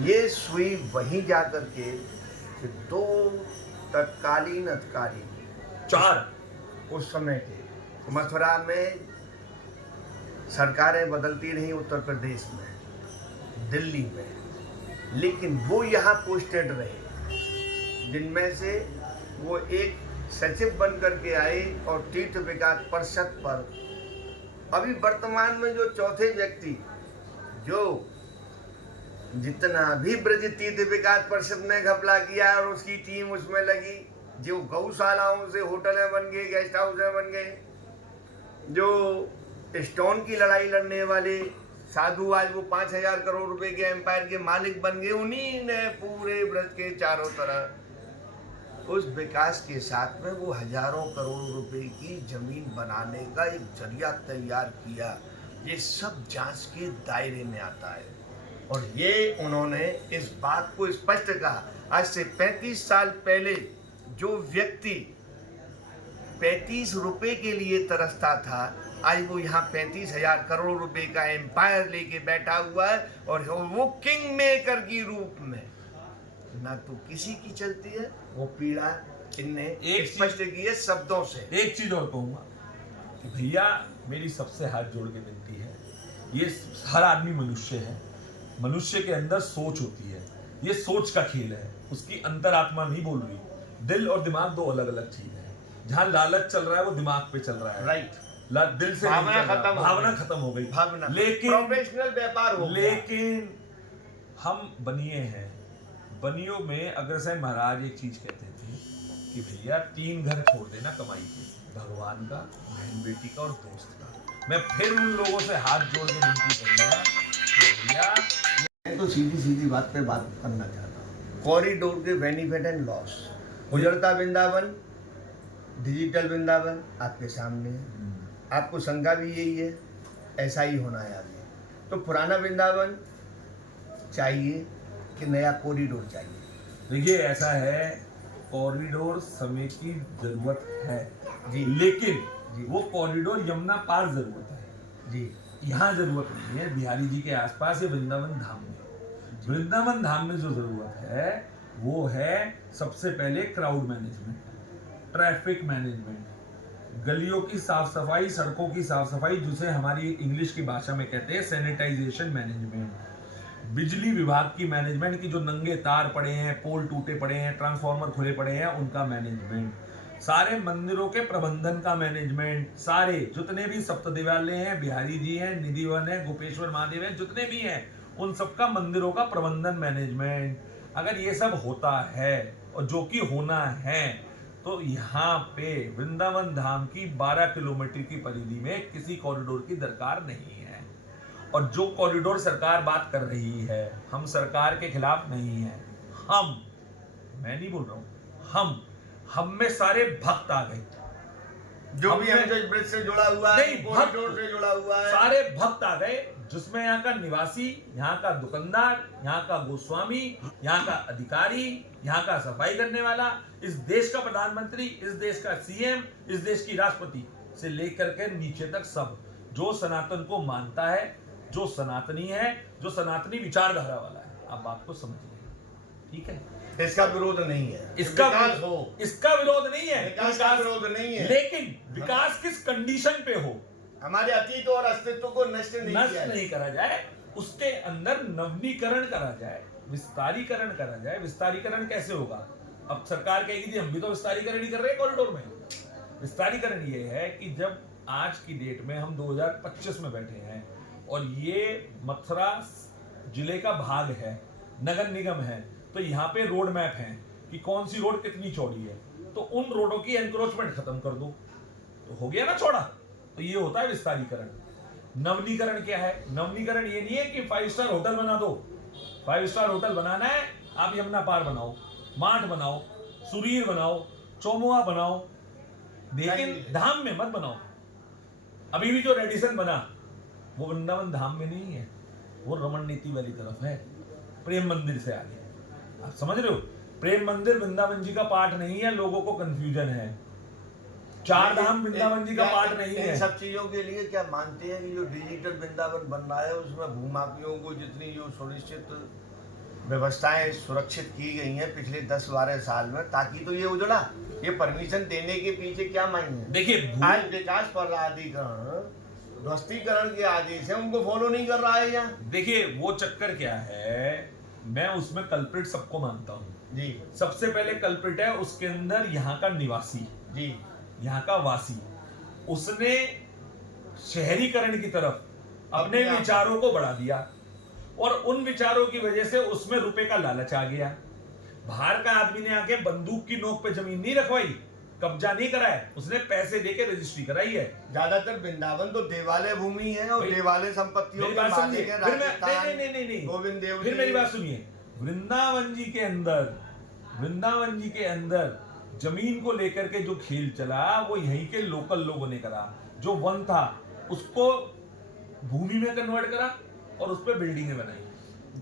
ये सुई वहीं जा कर के कि दो तत्कालीन अधिकारी, 4 उस समय के मथुरा में सरकारें बदलती रहीं उत्तर प्रदेश में, दिल्ली में, लेकिन वो यहाँ पोस्टेड रहे, जिनमें से वो एक सचिव बन करके आए और तीर्थ विकास परिषद पर अभी वर्तमान में जो चौथे व्यक्ति, जो जितना भी ब्रज तीर्थ विकास परिषद ने घपला किया और उसकी टीम उसमें लगी, जो गौशालाओं से होटलें बन गए, गेस्ट हाउसें बन गए, जो स्टोन की लड़ाई लड़ने वाले साधु आज वो 5,000 करोड़ रुपए के एम्पायर के मालिक बन गए, उन्हीं ने पूरे ब्रज के चारों तरफ उस विकास के साथ में वो हजारों करोड़ रुपए की जमीन बनाने का एक जरिया तैयार किया। ये सब जांच के दायरे में आता है और ये उन्होंने इस बात को स्पष्ट कहा। आज से 35 साल पहले जो व्यक्ति 35 रुपए के लिए तरसता था, आज वो यहाँ 35,000 करोड़ रुपए का एम्पायर लेके बैठा हुआ है और वो किंग मेकर की रूप में ना तो किसी की चलती है वो पीड़ा इनने स्पष्ट की है शब्दों से। एक चीज और कहूंगा कि भैया मेरी सबसे हाथ जोड़ के विनती है, ये हर आदमी मनुष्य है, मनुष्य के अंदर सोच होती है, ये सोच का खेल है, उसकी अंतरात्मा नहीं बोल रही। दिल और दिमाग दो अलग अलग चीज है। जहां लालच चल रहा है वो दिमाग पे चल रहा है, राइट। दिल से भावना खत्म हो गई, लेकिन प्रोफेशनल व्यापार हो गया। लेकिन हम बनिए हैं, बनियों में अग्रसेन महाराज एक चीज कहते थे कि भैया 3 घर छोड़ देना कमाई के, भगवान का, बहन बेटी का और दोस्त का। मैं फिर उन लोगों से हाथ जोड़ के विनती करूंगा कि भैया, मैं तो सीधी सीधी बात पे बात करना चाहता हूँ। कॉरिडोर के बेनिफिट एंड लॉस, उजड़ता वृंदावन, डिजिटल वृंदावन आपके सामने है, आपको शंका भी यही है, ऐसा ही होना है आगे। तो पुराना वृंदावन चाहिए कि नया कॉरिडोर चाहिए? देखिए ऐसा है, कॉरिडोर समय की जरूरत है जी, लेकिन जी, वो कॉरिडोर यमुना पार जरूरत है जी, यहाँ जरूरत नहीं है। बिहारी जी के आसपास ये वृंदावन धाम में, वृंदावन धाम में जो जरूरत है वो है सबसे पहले क्राउड मैनेजमेंट, ट्रैफिक मैनेजमेंट, गलियों की साफ सफाई, सड़कों की साफ सफाई, जिसे हमारी इंग्लिश की भाषा में कहते हैं सैनिटाइजेशन मैनेजमेंट, बिजली विभाग की मैनेजमेंट की जो नंगे तार पड़े हैं, पोल टूटे पड़े हैं, ट्रांसफार्मर खुले पड़े हैं, उनका मैनेजमेंट, सारे मंदिरों के प्रबंधन का मैनेजमेंट, सारे जितने भी सप्त देवालय हैं, बिहारी जी हैं, निधिवन है, गोपेश्वर महादेव है, जितने भी हैं उन सबका मंदिरों का प्रबंधन मैनेजमेंट। अगर ये सब होता है और जो कि होना है तो यहाँ पे वृंदावन धाम की 12 किलोमीटर की परिधि में किसी कॉरिडोर की दरकार नहीं है। और जो कॉरिडोर सरकार बात कर रही है, हम सरकार के खिलाफ नहीं है, मैं नहीं बोल रहा हूं, हम में सारे भक्त आ गए, जो भी हमसे ब्रिज से जुड़ा हुआ है, कॉरिडोर से जुड़ा हुआ है, सारे भक्त आ गए, जिसमें यहाँ का निवासी, यहाँ का दुकानदार, यहाँ का गोस्वामी, यहाँ का अधिकारी, यहाँ का सफाई करने वाला, इस देश का प्रधानमंत्री, इस देश का सीएम, इस देश की राष्ट्रपति से लेकर के नीचे तक सब जो सनातन को मानता है, जो सनातनी है, जो सनातनी विचारधारा वाला है। आप बात को समझिए, ठीक है? इसका विरोध नहीं है, इसका विरोध नहीं है, विकास का विरोध नहीं है, लेकिन विकास किस कंडीशन पे हो, हमारे अतीत और अस्तित्व को नष्ट नहीं करा जाए, उसके अंदर नवीनीकरण करा जाए, विस्तारीकरण करा जाए। विस्तारीकरण कैसे होगा? अब सरकार कहेगी जी हम भी तो विस्तारीकरण ही कर रहे हैं कॉरिडोर में। विस्तारीकरण ये है कि जब आज की डेट में हम 2025 में बैठे हैं और ये मथुरा जिले का भाग है, नगर निगम है, तो यहाँ पे रोड मैप है कि कौन सी रोड कितनी चौड़ी है, तो उन रोडों की एनक्रोचमेंट खत्म कर दो, तो हो गया ना चौड़ा। तो ये होता है विस्तारीकरण। नवनीकरण क्या है? नवनीकरण ये नहीं है कि 5 स्टार होटल बना दो। 5 स्टार होटल बनाना है, आप यमुना पार बनाओ, माठ बनाओ, सुरीर बनाओ, चौमुआ बनाओ, लेकिन धाम में मत बनाओ। अभी भी जो रेडिसन बना वो वृंदावन धाम में नहीं है, वो रमन नीति वाली तरफ है, प्रेम मंदिर से आगे। आप समझ रहे हो? प्रेम मंदिर वृंदावन जी का पार्ट नहीं है, लोगों को कंफ्यूजन है। 4 धाम वृंदावन जी का पार्ट नहीं है। इन सब चीजों के लिए क्या मानते हैं कि जो डिजिटल वृंदावन बन रहा है उसमें भूमाफियों को जितनी जो सुनिश्चित व्यवस्थाएं सुरक्षित की गई हैं पिछले 10-12 साल में, ताकि तो ये उजड़ा। ये परमिशन देने के पीछे क्या मायने है? देखिए आज विकास प्राधिकरण ध्वस्तीकरण के आदेश है, उनको फॉलो नहीं कर रहा है यहाँ। देखिए वो चक्कर क्या है, मैं उसमें कल्प्रिट सबको मानता हूँ जी सबसे पहले कल्प्रिट है उसके अंदर यहाँ का निवासी, जी यहाँ का वासी। उसने शहरीकरण की तरफ अपने अपने आप- विचारों को बढ़ा दिया और उन विचारों की वजह से उसमें रुपए का लालच आ गया। बाहर का आदमी ने आके बंदूक की नोक पे जमीन नहीं रखवाई, कब्जा नहीं कराया, उसने पैसे देके रजिस्ट्री कराई है। ज्यादातर वृंदावन तो देवालय भूमि है और भाई, देवालय संपत्तियों मेरी के बात समझिए, मालिक है फिर मैं राजस्थान, नहीं गोविंद देव फिर जी। मेरी बात सुनिए। वृंदावन जी के अंदर जमीन को लेकर के जो खेल चला वो यहीं के लोकल लोगों ने करा। जो वन था उसको भूमि में कन्वर्ट करा और उस पर बिल्डिंगें बनाई।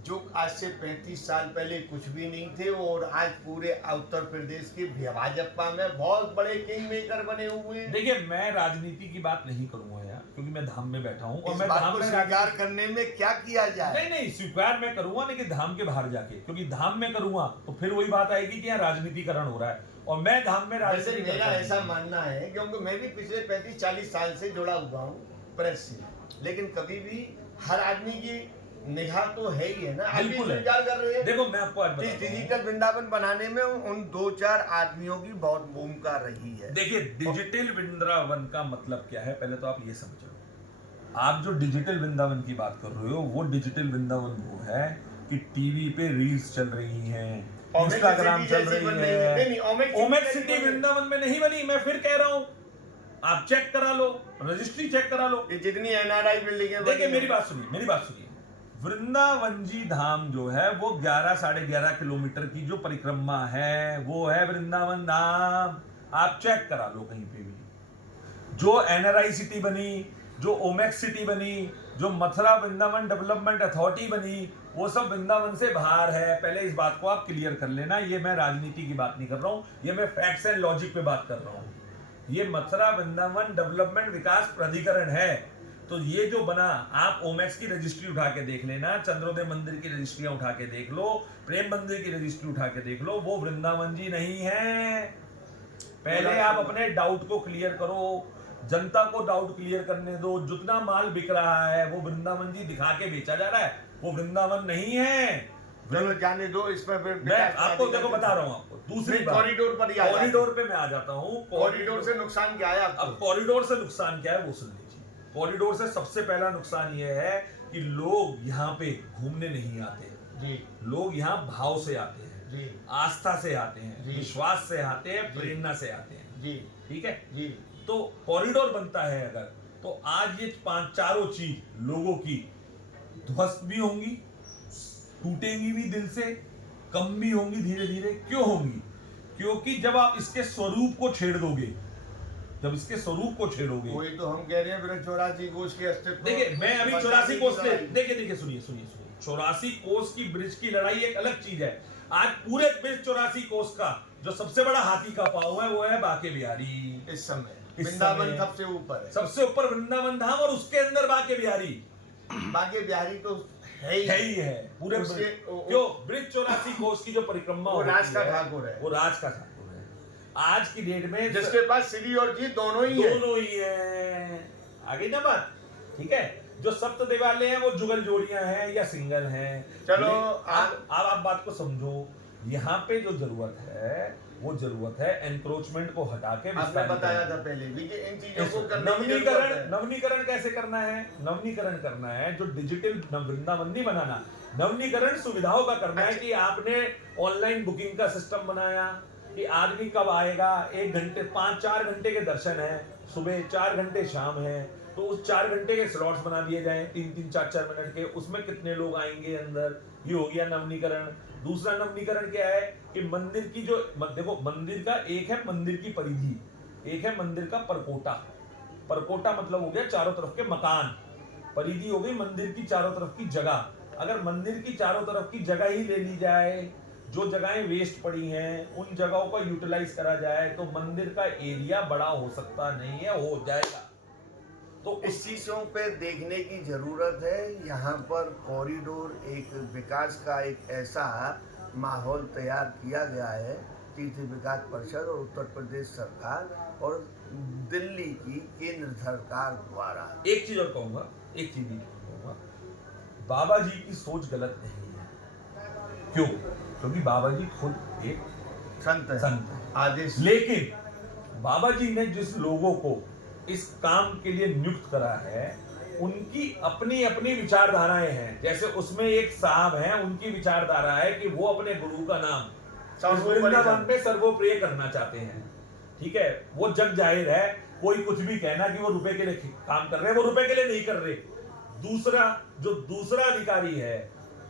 जो आज से 35 साल पहले कुछ भी नहीं थे और आज पूरे उत्तर प्रदेश के भाजपा में बहुत बड़े किंग मेकर बने हुए हैं। देखिए मैं राजनीति की बात नहीं करूंगा यार, क्योंकि मैं धाम में बैठा हूं और इस मैं बात धाम को में स्वीकार करने में क्या किया जाए? नहीं स्वीकार मैं करूंगा, लेकिन धाम के बाहर जाके, क्योंकि धाम में करूंगा तो फिर वही बात आएगी कि यहाँ राजनीतिकरण हो रहा है और मैं धाम में वैसे राजनीति मेरा करता ऐसा हूं। मानना है, क्योंकि मैं भी पिछले 35-40 साल से जुड़ा हुआ हूँ प्रेस से, लेकिन कभी भी हर आदमी की निगाह तो है ही है ना। आप भी बिल्कुल है। स्वीकार कर रहे हैं। देखो मैं आपको आज इस बताता हूं। डिजिटल वृंदावन बनाने में उन 2-4 आदमियों की बहुत भूमिका रही है। देखिए डिजिटल वृंदावन का मतलब क्या है, पहले तो आप ये समझो। आप जो डिजिटल वृंदावन की बात कर रहे हो वो डिजिटल वृंदावन वो है कि टीवी पे रील्स चल रही हैं, इंस्टाग्राम चल रही है। ओमेक्स सिटी वृंदावन में नहीं बनी, मैं फिर कह रहा हूं, आप चेक करा लो, रजिस्ट्री चेक करा लो। ये जितनी एनआरआई बिल्डिंगें देखिए मेरी बात सुनिए। वृंदावन जी धाम जो है वो 11-11.5 किलोमीटर की जो परिक्रमा है वो है वृंदावन धाम। आप चेक करा लो कहीं पे भी। जो एनआरआई सिटी बनी, जो ओमेक्स सिटी बनी, जो मथुरा वृंदावन डेवलपमेंट अथॉरिटी बनी, वो सब वृंदावन से बाहर है। पहले इस बात को आप क्लियर कर लेना। ये मैं राजनीति की बात नहीं कर रहा हूं, ये मैं फैक्ट्स एंड लॉजिक पे बात कर रहा हूं। ये मथुरा वृंदावन डेवलपमेंट विकास प्राधिकरण है। तो ये जो बना, आप ओमेक्स की रजिस्ट्री उठा के देख लेना, चंद्रोदय मंदिर की रजिस्ट्रियां उठा के देख लो, प्रेम मंदिर की रजिस्ट्री उठा के देख लो, वो वृंदावन जी नहीं है। पहले आप अपने डाउट को क्लियर करो, जनता को डाउट क्लियर करने दो। जितना माल बिक रहा है वो वृंदावन जी दिखा के बेचा जा रहा है, वो वृंदावन नहीं है। चलो जाने दो, इसमें फिर मैं आपको देखो बता रहा हूं आपको दूसरी बात। कॉरिडोर पर ही आ जाते हैं। कॉरिडोर पे मैं आ जाता हूं। कॉरिडोर से नुकसान क्या है आपको? अब कॉरिडोर से नुकसान क्या है वो सुन लीजिए। कॉरिडोर से सबसे पहला नुकसान ये है कि लोग यहाँ पे घूमने नहीं आते जी। लोग यहाँ भाव से आते हैं जी। आस्था से आते हैं, जी। विश्वास से आते हैं, जी। प्रेरणा से आते हैं। जी ठीक है जी। तो कॉरिडोर बनता है अगर, तो आज ये चारों चीज लोगों की ध्वस्त भी होंगी, टूटेंगी भी दिल से, कम भी होंगी धीरे धीरे। क्यों होंगी? क्योंकि जब आप इसके स्वरूप को छेड़ दोगे, जब इसके स्वरूप को छेड़ोगे। वही तो हम कह रहे हैं, फिर 84 कोस के अस्तित्व। देखिए मैं अभी 84 कोस ले, देखिए सुनिए 84 कोस की ब्रिज की लड़ाई एक अलग चीज है। आज पूरे ब्रिज 84 कोस का जो सबसे बड़ा हाथी का पांव है वो है बाके बिहारी। इस समय इस वृंदावन समय सबसे ऊपर है। सबसे ऊपर वृंदावन धाम और उसके अंदर बाके बिहारी। बाके बिहारी तो है ही है पूरे क्यों ब्रिज 84 कोस की जो परिक्रमा वो राज का ठाकुर है। वो राज का ठाकुर है आज की डेट में, जिसके पास श्री और जी दोनों ही है। आगे ना बात, ठीक है। जो सप्त देवालय हैं वो जुगल जोड़ियां हैं या सिंगल हैं। चलो आप बात को समझो। यहाँ पे जो जरूरत है वो जरूरत है एनक्रोचमेंट को हटा के, आपने बताया था पहले भी कि इन चीजों को करने की जरूरत है। नवनीकरण कैसे करना है? नवनीकरण करना है जो डिजिटल वृंदावन नहीं बनाना, नवनीकरण सुविधाओं का करना है। कि आपने ऑनलाइन बुकिंग का सिस्टम बनाया कि आदमी कब आएगा, 1 घंटे 5-4 घंटे के दर्शन है, सुबह 4 घंटे शाम है, तो उस 4 घंटे के स्लॉट्स बना दिए जाएं 3-3, 4-4 मिनट के। उसमें कितने लोग आएंगे अंदर, ये हो गया नवनीकरण। दूसरा नवनीकरण क्या है कि मंदिर की जो देखो, मंदिर का एक है मंदिर की परिधि, एक है मंदिर का परकोटा। परकोटा मतलब हो गया चारों तरफ के मकान, परिधि हो गई मंदिर की चारों तरफ की जगह। अगर मंदिर की चारों तरफ की जगह ही ले ली जाए, जो जगहें वेस्ट पड़ी हैं उन जगहों को यूटिलाइज करा जाए, तो मंदिर का एरिया बड़ा हो सकता नहीं है, हो जाएगा। तो इस चीज़ों पे देखने की ज़रूरत है। यहाँ पर कॉरिडोर एक विकास का एक ऐसा माहौल तैयार किया गया है, तीर्थ विकास परिषद और उत्तर प्रदेश सरकार और दिल्ली की केंद्र सरकार द्वारा। एक चीज और कहूंगा, एक चीज नहीं कहूंगा, बाबा जी की सोच गलत नहीं है। क्यों? क्योंकि बाबा जी खुद एक संत संत आदेश, लेकिन बाबा जी ने जिस लोगों को इस काम के लिए नियुक्त करा है, उनकी अपनी अपनी विचारधाराएं हैं। जैसे उसमें एक साहब हैं, उनकी विचारधारा है कि वो अपने गुरु का नाम वृंदावन पे सर्वोप्रिय करना चाहते हैं। ठीक है, वो जग जाहिर है, कोई कुछ भी कहना कि वो रुपए के लिए काम कर रहे हैं, वो रुपए के लिए नहीं कर रहे। दूसरा अधिकारी है,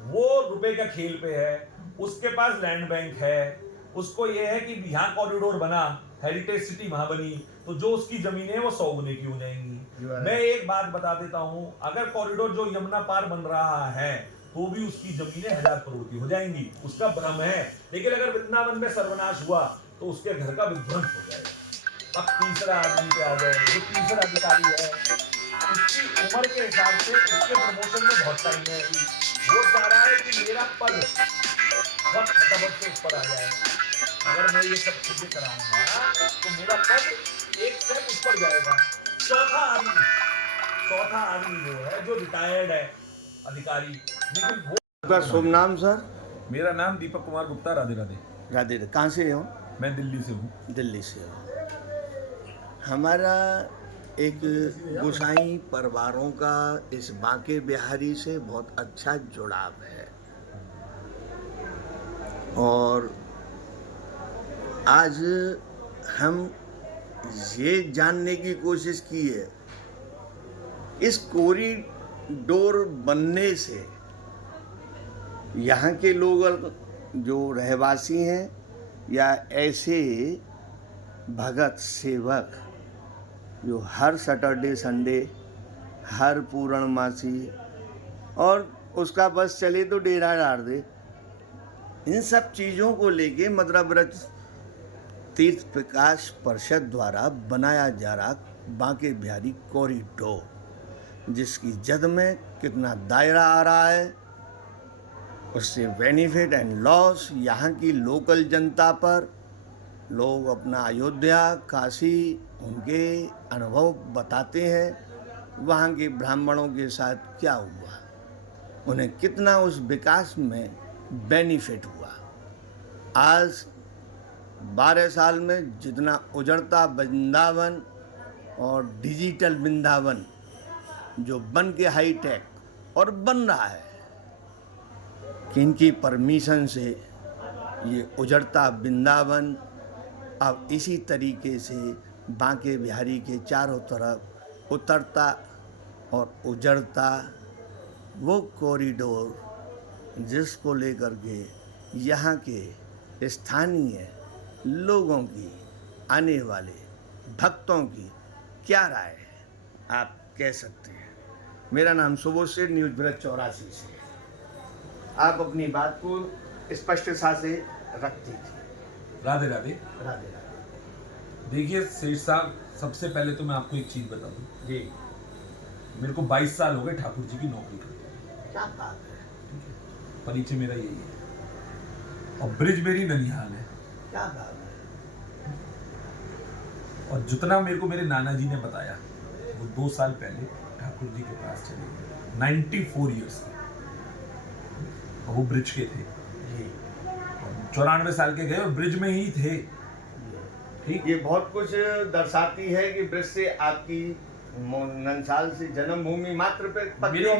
वो रुपए का खेल पे है, उसके पास लैंड बैंक है, उसको ये है कि यहाँ कॉरिडोर बना, हेरिटेज सिटी वहां बनी, तो जो उसकी जमीनें हैं वो 100 गुने की हो जाएंगी। मैं एक बात बता देता हूं, अगर कॉरिडोर जो यमुना पार बन रहा है तो भी उसकी जमीनें 1000 करोड़ की हो जाएंगी, उसका भ्रम है। लेकिन अगर वृंदावन में सर्वनाश हुआ तो उसके घर का विध्वंस हो जाएगा। अब तीसरा आदमी पे आ जाए, जो तीसरा अधिकारी है, उसकी उम्र के हिसाब से उसके प्रमोशन में बहुत टाइम है अभी। वो चाह रहा है कि मेरा पद वक्त सबक से ऊपर आ जाए। अगर मैं ये सब चीजें कराऊंगा तो मेरा पद एक स्टेप ऊपर जाएगा। चौथा आदमी वो है जो रिटायर्ड है अधिकारी, लेकिन वो। आपका शुभ नाम सर? मेरा नाम दीपक कुमार गुप्ता। राधे राधे। राधे। कहाँ से हो? मैं दिल्ली से हूँ। दिल्ली से हो। हमारा एक गोसाई परिवारों का इस बांके बिहारी से बहुत अच्छा जुड़ाव है और आज हम ये जानने की कोशिश की है, इस कॉरिडोर बनने से यहाँ के लोग जो रहवासी हैं या ऐसे भगत सेवक जो हर सैटरडे संडे, हर पूर्णमासी और उसका बस चले तो डेरा डाल दे, इन सब चीज़ों को लेके मथुरा ब्रज तीर्थ विकास परिषद द्वारा बनाया जा रहा बांके बिहारी कॉरिडोर, जिसकी जद में कितना दायरा आ रहा है, उससे बेनिफिट एंड लॉस यहाँ की लोकल जनता पर, लोग अपना अयोध्या काशी उनके अनुभव बताते हैं, वहाँ के ब्राह्मणों के साथ क्या हुआ, उन्हें कितना उस विकास में बेनिफिट हुआ। आज 12 साल में जितना उजड़ता वृंदावन और डिजिटल वृंदावन जो बन के हाईटेक और बन रहा है, किनकी परमिशन से ये उजड़ता वृंदावन अब इसी तरीके से बांके बिहारी के चारों तरफ उतरता और उजड़ता वो कॉरिडोर, जिसको लेकर के यहाँ के स्थानीय लोगों की, आने वाले भक्तों की क्या राय है, आप कह सकते हैं। मेरा नाम सुबोध सेठ, न्यूज़ ब्रज 84 से। आप अपनी बात को स्पष्टता से रखती थी। राधे राधे। राधे। देखिए सेठ साहब, सबसे पहले तो मैं आपको एक चीज बता दूं जी। मेरे को 22 साल हो गए ठाकुर जी की नौकरी करते। क्या बात है। परिचय मेरा यही है और ब्रिज मेरी ननिहाल है। क्या बात है। और जितना मेरे को मेरे नाना जी ने बताया, वो 2 साल पहले ठाकुर जी के पास चले गए, 94 ईयर्स के, और वो ब्रिज के थे। 94 साल के गए और ब्रिज में ही थे। ठीक, ये बहुत कुछ दर्शाती है कि ब्रिज से आपकी नंसाल से जन्मभूमि मात्र पे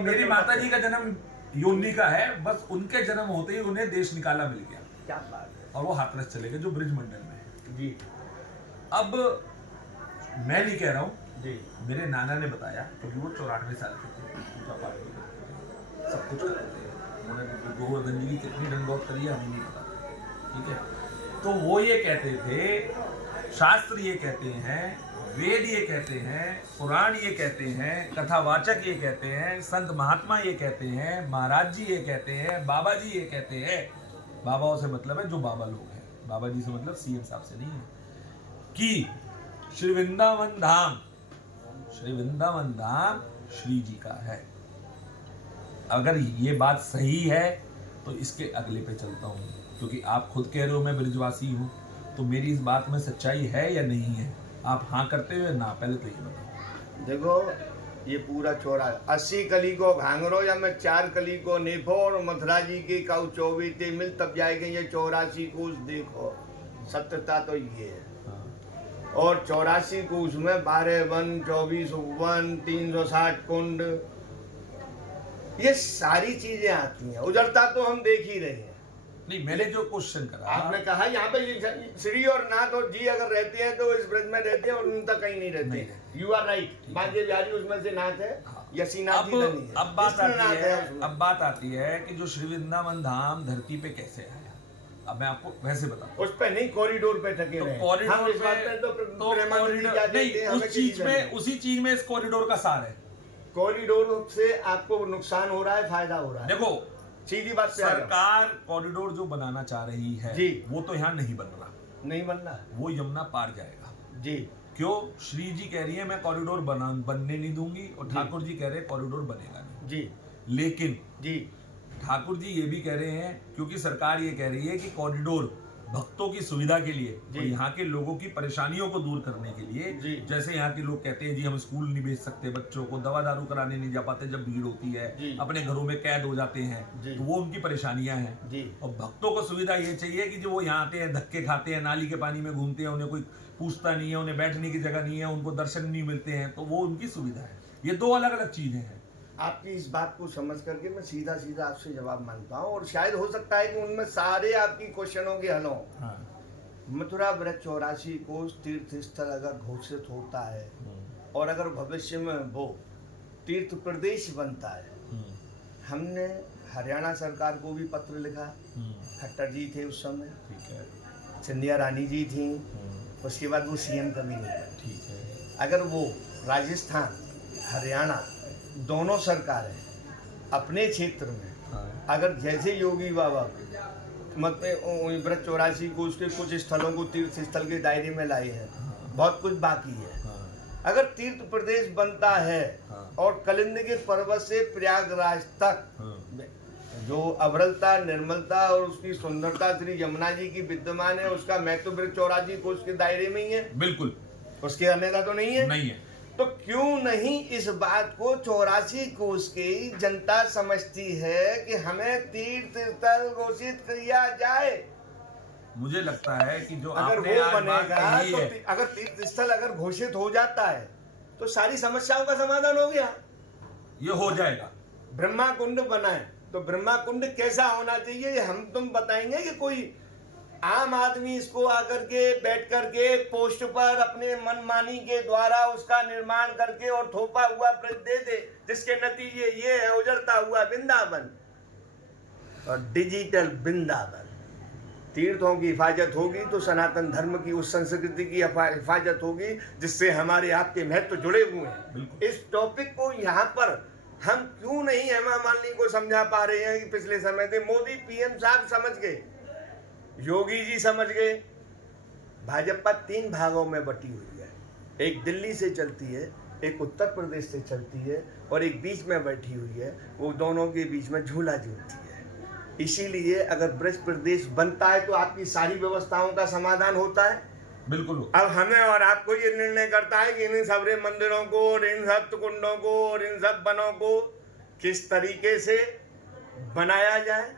मेरी माता जी का जन्म योनी का है, बस उनके जन्म होते ही उन्हें देश निकाला मिल गया। क्या बात है। और वो हाथरस चले गए जो ब्रिज मंडल में है। जी। अब मैं नहीं कह रहा हूँ जी, मेरे नाना ने बताया, क्योंकि वो 94 साल के थे, पूजा पाठ भी करते थे, सब कुछ करते थे। उन्होंने गोवर्धन जी की कितनी दंडवत करी है हमें नहीं पता। ठीक है, तो वो ये कहते थे, शास्त्र ये कहते हैं, वेद ये कहते हैं, पुराण ये कहते हैं, कथावाचक ये कहते हैं, संत महात्मा ये कहते हैं, महाराज जी ये कहते हैं, बाबा जी ये कहते हैं। बाबाओं से मतलब है जो बाबा लोग हैं, बाबा जी से मतलब सीएम साहब से नहीं है, कि श्री वृंदावन धाम श्री वृंदावन धाम श्री जी का है। अगर ये बात सही है तो इसके अगले पे चलता हूँ, क्योंकि आप खुद कह रहे हो मैं ब्रिजवासी हूँ, तो मेरी इस बात में सच्चाई है या नहीं है? आप हाँ करते हो ना? पहले तो ये बताओ। देखो ये पूरा चौरा 80 कली को घांगरो या मैं 4 कली को नेफो और मथुरा जी की काउ 24 मिल तब जाएगा ये 84 कोस देखो। सत्यता तो ये है। हाँ। और 84 कोस में 12 वन 24 वन 360 कुंड, ये सारी चीजें आती हैं। उजरता तो हम देख ही रहे हैं। नहीं, मैंने जो क्वेश्चन करा, आपने कहा यहाँ पे श्री और नाथ और जी अगर रहते हैं तो इस ब्रज में रहते हैं और उन तक कहीं नहीं रहते। You are right. Banke Bihari उसमें से नाथ है। हाँ। यसीनाथ जी नहीं है। अब बात आती नाथ है, उसमें। अब बात आती है कि जो श्री वृंदावन धाम धरती पे कैसे आया। अब मैं आपको वैसे बताऊं, उस पे नहीं कॉरिडोर पे टके तो रहे। कॉरिडोर हम इस बात पे तो प्रेमानंद जी क्या कहते हैं, हमें किसी से नहीं। उसी चीज में इस कॉरिडोर का सार है। कॉरिडोर से आपको नुकसान हो रहा है, फायदा हो रहा है। देखो, सीधी बात पे आ जाओ। सरकार कॉरिडोर जो बनाना चाह रही है जी। वो तो यहाँ नहीं बन रहा, नहीं बनना वो यमुना पार जाएगा। जी। क्यों? श्री जी कह रही है मैं कॉरिडोर बनने नहीं दूंगी, और ठाकुर जी कह रहे हैं कॉरिडोर बनेगा नहीं। जी लेकिन जी ठाकुर जी ये भी कह रहे हैं, क्योंकि सरकार ये कह रही है कि कॉरिडोर भक्तों की सुविधा के लिए जी। और यहाँ के लोगों की परेशानियों को दूर करने के लिए, जी। जैसे यहाँ के लोग कहते हैं जी हम स्कूल नहीं भेज सकते बच्चों को, दवा दारू कराने नहीं जा पाते जब भीड़ होती है, जी। अपने घरों में कैद हो जाते हैं, जी। तो वो उनकी परेशानियां हैं। जी। और भक्तों को सुविधा ये चाहिए कि जो वो यहाँ आते हैं, धक्के खाते हैं, नाली के पानी में घूमते हैं, उन्हें कोई पूछता नहीं है, उन्हें बैठने की जगह नहीं है, उनको दर्शन नहीं मिलते हैं, तो वो उनकी सुविधा है। ये दो अलग अलग चीजें हैं। आपकी इस बात को समझ करके मैं सीधा सीधा आपसे जवाब मांगता हूँ, और शायद हो सकता है कि उनमें सारे आपकी क्वेश्चनों के हल हों। हाँ। मथुरा ब्रज 84 कोस तीर्थ स्थल अगर घोषित होता है और अगर भविष्य में वो तीर्थ प्रदेश बनता है, हमने हरियाणा सरकार को भी पत्र लिखा। खट्टर जी थे उस समय, ठीक है, सिंधिया रानी जी थी, उसके बाद वो सीएम कभी नहीं बने। ठीक है। अगर वो राजस्थान हरियाणा दोनों सरकारें अपने क्षेत्र में हाँ। अगर जैसे योगी बाबा मत ब्रज 84 को उसके कुछ स्थलों को तीर्थ स्थल के दायरे में लाए हैं, बहुत कुछ बाकी है। हाँ। अगर तीर्थ प्रदेश बनता है हाँ। और कलिंद के पर्वत से प्रयागराज तक जो अविरलता निर्मलता और उसकी सुंदरता श्री यमुना जी की विद्यमान है, उसका महत्व ब्रज 84 को उसके दायरे में ही है। बिल्कुल, उसके अन्यथा तो नहीं है। नहीं है। तो क्यों नहीं इस बात को 84 कोस की जनता समझती है कि हमें तीर्थ स्थल घोषित किया जाए। मुझे लगता है कि जो अगर आपने वो आज बात बनेगा कही तो है, अगर तीर्थ स्थल अगर घोषित हो जाता है तो सारी समस्याओं का समाधान हो गया। ये हो जाएगा। ब्रह्मा कुंड बनाए तो ब्रह्मा कुंड कैसा होना चाहिए ये हम तुम बताएंगे कि कोई आम आदमी इसको आकर के बैठ करके पोस्ट पर अपने मनमानी के द्वारा उसका निर्माण करके और थोपा हुआ ब्रज दे दे, जिसके नतीजे ये है उजड़ता हुआ वृंदावन और डिजिटल वृंदावन। तीर्थों की हिफाजत होगी तो सनातन धर्म की उस संस्कृति की हिफाजत होगी जिससे हमारे आपके महत्व जुड़े हुए हैं। इस टॉपिक को यहाँ पर हम क्यों नहीं हेमा मालिनी को समझा पा रहे हैं कि पिछले समय से मोदी पीएम साहब समझ गए, योगी जी समझ गए। भाजपा 3 भागों में बटी हुई है, एक दिल्ली से चलती है, एक उत्तर प्रदेश से चलती है और एक बीच में बैठी हुई है। वो दोनों के बीच में झूला झूलती है। इसीलिए अगर ब्रज प्रदेश बनता है तो आपकी सारी व्यवस्थाओं का समाधान होता है। बिल्कुल। अब हमें और आपको ये निर्णय करता है कि इन सबरे मंदिरों को और इन सब कुंडों को और इन सब वनों को किस तरीके से बनाया जाए।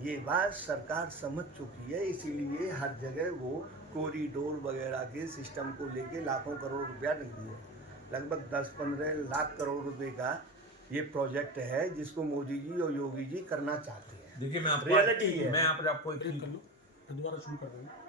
ये बात सरकार समझ चुकी है, इसीलिए हर जगह वो कॉरिडोर वगैरह के सिस्टम को लेके लाखों करोड़ रुपया नहीं दिए। लगभग 10-15 लाख करोड़ रुपए का ये प्रोजेक्ट है जिसको मोदी जी और योगी जी करना चाहते हैं। देखिए मैं रियलिटी है। मैं आपको एक दोबारा शुरू कर रहे हैं।